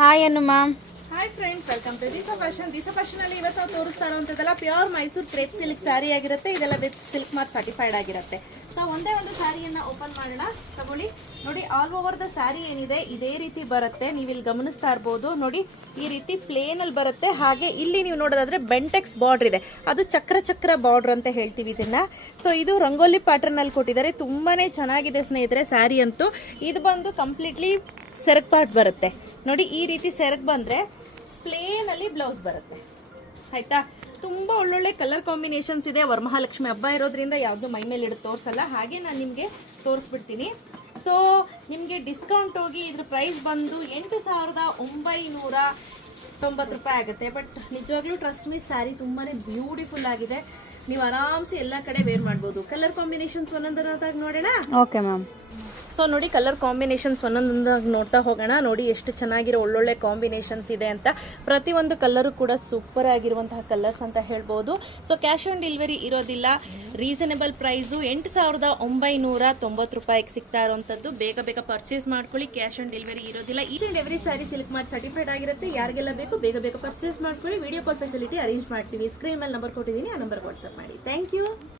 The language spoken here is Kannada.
Hi Anu ma'am. Hi friends, welcome to Disha fashion. Disha fashion ಅಲ್ಲಿ ಇವತ್ತು ನಾವು ತೋರಿಸ್ತಾ ಇರುವಂತದ್ದೆಲ್ಲ pure Mysuru crepe silk saree ಆಗಿರುತ್ತೆ. ಇದೆಲ್ಲ ವಿತ್ ಸಿಲ್ಕ್ ಮಾರ್ಕ್ ಸರ್ಟಿಫೈಡ್ ಆಗಿರುತ್ತೆ. ಸೊ ಒಂದೇ ಒಂದು ಸ್ಯಾರಿಯನ್ನ ಓಪನ್ ಮಾಡೋಣ. ತಗೊಳ್ಳಿ ನೋಡಿ, ಆಲ್ ಓವರ್ ದ ಸ್ಯಾರಿ ಏನಿದೆ ಇದೇ ರೀತಿ ಬರುತ್ತೆ. ನೀವು ಇಲ್ಲಿ ಗಮನಿಸ್ತಾ ಇರ್ಬೋದು ನೋಡಿ, ಈ ರೀತಿ ಪ್ಲೇನ್ ಅಲ್ಲಿ ಬರುತ್ತೆ. ಹಾಗೆ ಇಲ್ಲಿ ನೀವು ನೋಡೋದಾದ್ರೆ ಬೆಂಟೆಕ್ಸ್ ಬಾರ್ಡರ್ ಇದೆ, ಅದು ಚಕ್ರ ಚಕ್ರ ಬಾರ್ಡರ್ ಅಂತ ಹೇಳ್ತೀವಿ ಇದನ್ನ. ಸೊ ಇದು ರಂಗೋಲಿ ಪ್ಯಾಟರ್ನ್ ಅಲ್ಲಿ ಕೊಟ್ಟಿದ್ದಾರೆ, ತುಂಬಾನೇ ಚೆನ್ನಾಗಿದೆ ಸ್ನೇಹಿತರೆ ಸ್ಯಾರಿ ಅಂತೂ. ಇದು ಬಂದು ಕಂಪ್ಲೀಟ್ಲಿ ಸೆರಗ್ ಪಾರ್ಟ್ ಬರುತ್ತೆ ನೋಡಿ. ಈ ರೀತಿ ಸೆರಗ್ ಬಂದ್ರೆ ಪ್ಲೇನ್ ಅಲ್ಲಿ ಬ್ಲೌಸ್ ಬರುತ್ತೆ ಆಯ್ತಾ. ತುಂಬಾ ಒಳ್ಳೊಳ್ಳೆ ಕಲರ್ ಕಾಂಬಿನೇಷನ್ಸ್ ಇದೆ. ವರಮಹಾಲಕ್ಷ್ಮಿ ಹಬ್ಬ ಇರೋದ್ರಿಂದ ಯಾವ್ದು ಮೈ ಮೇಲೆ ಇಡೋದು ತೋರಿಸಲ್ಲ, ಹಾಗೆ ನಾನು ನಿಮ್ಗೆ ತೋರಿಸ್ಬಿಡ್ತೀನಿ. ಸೊ ನಿಮ್ಗೆ ಡಿಸ್ಕೌಂಟ್ ಹೋಗಿ ಇದ್ರ ಪ್ರೈಸ್ ಬಂದು 8,990 ರೂಪಾಯಿ ಆಗುತ್ತೆ. ಬಟ್ ನಿಜವಾಗ್ಲೂ ಟ್ರಸ್ಟ್ ಮೀ, ಸ್ಯಾರಿ ತುಂಬಾನೇ ಬ್ಯೂಟಿಫುಲ್ ಆಗಿದೆ. ನೀವು ಆರಾಮ್ಸೆ ಎಲ್ಲ ಕಡೆ ವೇರ್ ಮಾಡ್ಬೋದು. ಕಲರ್ ಕಾಂಬಿನೇಷನ್ಸ್ ಒಂದೊಂದರದಾಗಿ ನೋಡೋಣ. Okay ma'am. ಸೊ ನೋಡಿ, ಕಲರ್ ಕಾಂಬಿನೇಷನ್ಸ್ ಒಂದೊಂದಾಗಿ ನೋಡ್ತಾ ಹೋಗೋಣ. ನೋಡಿ ಎಷ್ಟು ಚೆನ್ನಾಗಿರೋ ಒಳ್ಳೊಳ್ಳೆ ಕಾಂಬಿನೇಷನ್ಸ್ ಇದೆ ಅಂತ. ಪ್ರತಿಯೊಂದು ಕಲರು ಕೂಡ ಸೂಪರ್ ಆಗಿರುವಂತಹ ಕಲರ್ಸ್ ಅಂತ ಹೇಳ್ಬೋದು. ಸೊ ಕ್ಯಾಶ್ ಆನ್ ಡೆಲಿವರಿ ಇರೋದಿಲ್ಲ. ರೀಸನೇಬಲ್ ಪ್ರೈಸು 8,990 ರೂಪಾಯಿಗೆ ಸಿಗ್ತಾ ಇರುವಂತದ್ದು. ಬೇಗ ಬೇಗ ಪರ್ಚೇಸ್ ಮಾಡ್ಕೊಳ್ಳಿ, ಕ್ಯಾಶ್ ಆನ್ ಡೆಲಿವರಿ ಇರೋದಿಲ್ಲ. Each and every sari silk mark certified ಆಗಿರುತ್ತೆ. ಯಾರಿಗೆಲ್ಲ ಬೇಕು ಬೇಗ ಬೇಗ ಪರ್ಚೇಸ್ ಮಾಡ್ಕೊಳ್ಳಿ. ವಿಡಿಯೋ ಕಾಲ್ ಫೆಸಿಲಿಟಿ ಅರೇಂಜ್ ಮಾಡ್ತೀವಿ. ಸ್ಕ್ರೀನ್ ಮೇಲೆ ನಂಬರ್ ಕೊಟ್ಟಿದ್ದೀನಿ, ಆ ನಂಬರ್ ವಾಟ್ಸ್ಆಪ್ ಮಾಡಿ. Thank you.